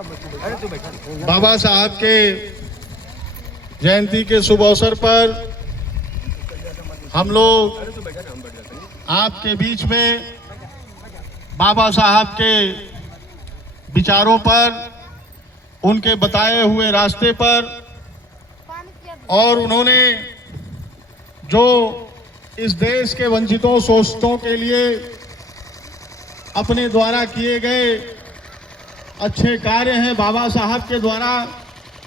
बाबा साहब के जयंती के शुभ अवसर पर हम लोग आपके बीच में बाबा साहब के विचारों पर, उनके बताए हुए रास्ते पर और उन्होंने जो इस देश के वंचितों शोषितों के लिए अपने द्वारा किए गए अच्छे कार्य हैं बाबा साहब के द्वारा,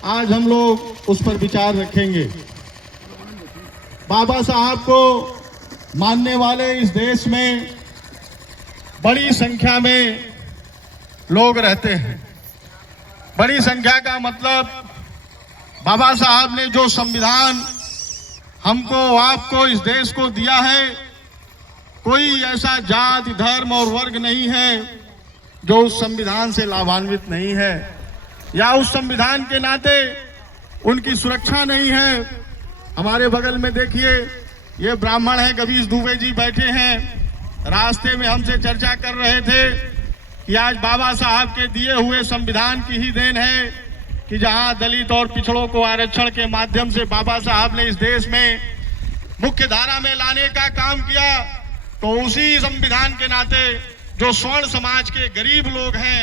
आज हम लोग उस पर विचार रखेंगे। बाबा साहब को मानने वाले इस देश में बड़ी संख्या में लोग रहते हैं। बड़ी संख्या का मतलब बाबा साहब ने जो संविधान हमको आपको इस देश को दिया है, कोई ऐसा जाति धर्म और वर्ग नहीं है जो उस संविधान से लाभान्वित नहीं है या उस संविधान के नाते उनकी सुरक्षा नहीं है। हमारे बगल में देखिए, ये ब्राह्मण है गवीश दुबे जी बैठे हैं। रास्ते में हमसे चर्चा कर रहे थे कि आज बाबा साहब के दिए हुए संविधान की ही देन है कि जहां दलित और पिछड़ों को आरक्षण के माध्यम से बाबा साहब ने इस देश में मुख्य धारा में लाने का काम किया, तो उसी संविधान के नाते जो स्वर्ण समाज के गरीब लोग हैं,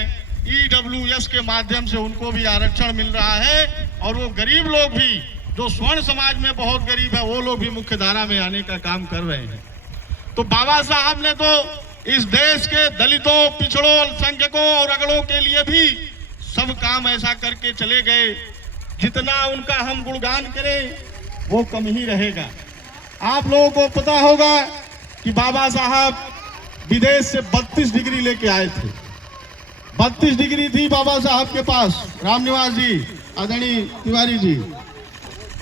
EWS के माध्यम से उनको भी आरक्षण मिल रहा है और वो गरीब लोग भी जो स्वर्ण समाज में बहुत गरीब है, वो लोग भी मुख्य धारा में आने का काम कर रहे हैं। तो बाबा साहब ने तो इस देश के दलितों, पिछड़ों, अल्पसंख्यकों और अगड़ों के लिए भी सब काम ऐसा करके चले गए। जितना उनका हम गुणगान करें वो कम ही रहेगा। आप लोगों को पता होगा कि बाबा साहब विदेश से 32 डिग्री लेके आए थे। 32 डिग्री थी बाबा साहब के पास, रामनिवास जी, आदरणीय तिवारी जी,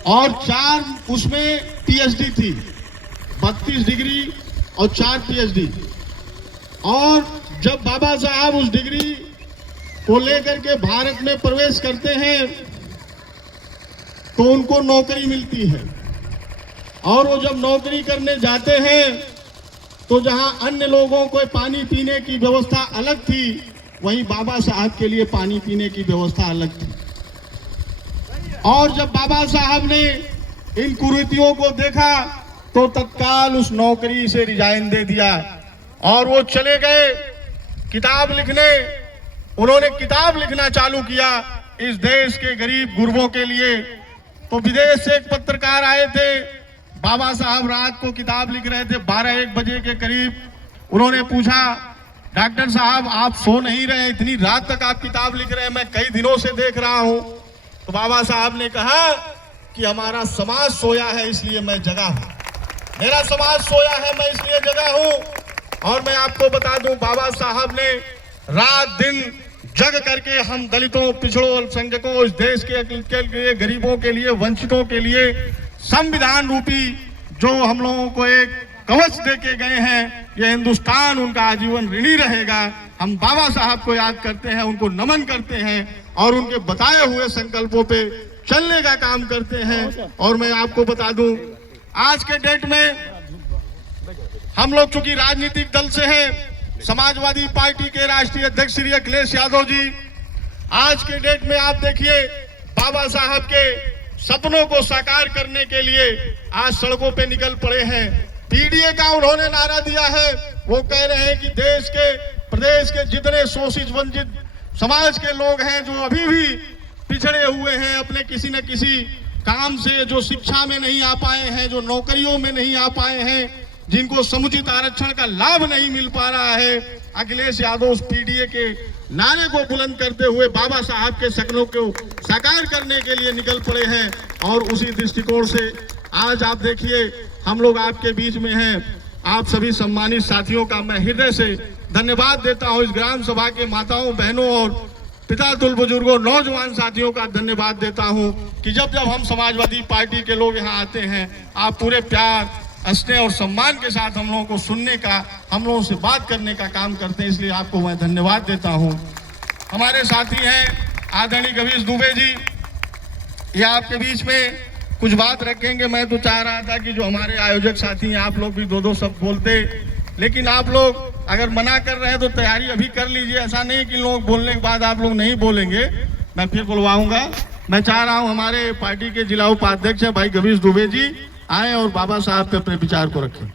और 4 उसमें PhD थी। 32 डिग्री और 4 PhD। और जब बाबा साहब उस डिग्री को लेकर के भारत में प्रवेश करते हैं तो उनको नौकरी मिलती है, और वो जब नौकरी करने जाते हैं तो जहां अन्य लोगों को पानी पीने की व्यवस्था अलग थी, वहीं बाबा साहब के लिए पानी पीने की व्यवस्था अलग थी। और जब बाबा साहब ने इन कुरीतियों को देखा तो तत्काल उस नौकरी से रिजाइन दे दिया और वो चले गए किताब लिखने। उन्होंने किताब लिखना चालू किया इस देश के गरीब गुरबों के लिए। तो विदेश से एक पत्रकार आए थे, बाबा साहब रात को किताब लिख रहे थे 12-1 बजे के करीब। उन्होंने पूछा, डॉक्टर साहब आप सो नहीं रहे, इतनी रात तक आप किताब लिख रहे हैं, मैं कई दिनों से देख रहा हूं। तो बाबा साहब ने कहा कि हमारा समाज सोया है इसलिए मैं जगा हूं, मेरा समाज सोया है मैं इसलिए जगा हूं। और मैं आपको बता दूं, बाबा साहब ने रात दिन जग करके हम दलितों, पिछड़ों, अल्पसंख्यकों, इस देश के लिए, गरीबों के लिए, वंचितों के लिए संविधान रूपी जो हम लोगों को एक कवच देके गए हैं, ये हिंदुस्तान उनका आजीवन ऋणी रहेगा। हम बाबा साहब को याद करते हैं, उनको नमन करते हैं और उनके बताए हुए संकल्पों पे चलने का काम करते हैं। और मैं आपको बता दूं, आज के डेट में हम लोग चूंकि राजनीतिक दल से हैं, समाजवादी पार्टी के राष्ट्रीय अध्यक्ष श्री अखिलेश यादव जी, आज के डेट में आप देखिए बाबा साहब के सपनों को साकार करने के लिए आज सड़कों पे निकल पड़े हैं। PDA का उन्होंने नारा दिया है, वो कह रहे हैं कि देश के, प्रदेश के जितने शोषित वंचित समाज के लोग हैं जो अभी भी पिछड़े हुए हैं, अपने किसी न किसी काम से, जो शिक्षा में नहीं आ पाए हैं, जो नौकरियों में नहीं आ पाए हैं, जिनको समुचित आरक्षण का लाभ नहीं मिल पा रहा है, अखिलेश यादव उस PDA के नारे को बुलंद करते हुए बाबा साहब के सपनों को साकार करने के लिए निकल पड़े हैं। और उसी दृष्टिकोण से आज आप देखिए हम लोग आपके बीच में हैं। आप सभी सम्मानित साथियों का मैं हृदय से धन्यवाद देता हूं। इस ग्राम सभा के माताओं, बहनों और पिता तुल बुजुर्गों, नौजवान साथियों का धन्यवाद देता हूं कि जब जब हम समाजवादी पार्टी के लोग यहाँ आते हैं, आप पूरे प्यार, स्नेह और सम्मान के साथ हम लोगों को सुनने का, हम लोगों से बात करने का काम करते हैं, इसलिए आपको मैं धन्यवाद देता हूं। हमारे साथी हैं आदरणीय गवीश दुबे जी, ये आपके बीच में कुछ बात रखेंगे। मैं तो चाह रहा था कि जो हमारे आयोजक साथी हैं, आप लोग भी 2-2 शब्द बोलते, लेकिन आप लोग अगर मना कर रहे हैं तो तैयारी अभी कर लीजिए। ऐसा नहीं कि लोग बोलने के बाद आप लोग नहीं बोलेंगे, मैं फिर बुलवाऊंगा। मैं चाह रहा हूं हमारे पार्टी के जिला उपाध्यक्ष भाई गवीश दुबे जी आए और बाबा साहब पे अपने विचार को रखें।